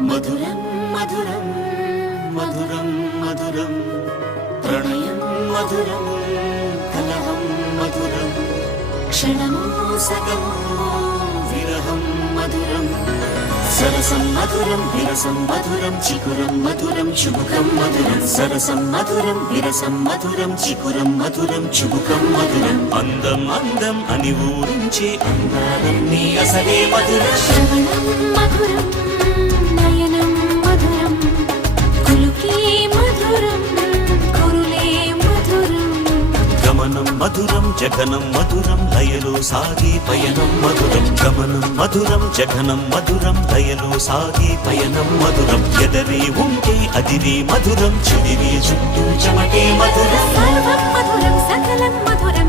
మధురం మధురం మధురం మధురం ప్రణయం మధురం కలహం మధురం క్షణమో సగమో విరహం మధురం సరసం మధురం విరసం మధురం చికురం మధురం చుబుకం మధురం సరసం మధురం విరసం మధురం చికురం మధురం చుబుకం మధురం అందం అందం అని ఊరించే అందాలన్నీ అసలే మధురం శ్రవణం మధురం నయనం మధురం కులుకే మధురం కురులే మధురం గమనం మధురం జగనం మధురం లయలో సాగే పయనం మధురం గమనం మధురం జగనం మధురం లయలో సాగే పయనం మధురం ఎదరే ఉంటే అదిరే మధురం చెదిరే చుట్టూ చెమటే మధురం సర్వం మధురం సకలం మధురం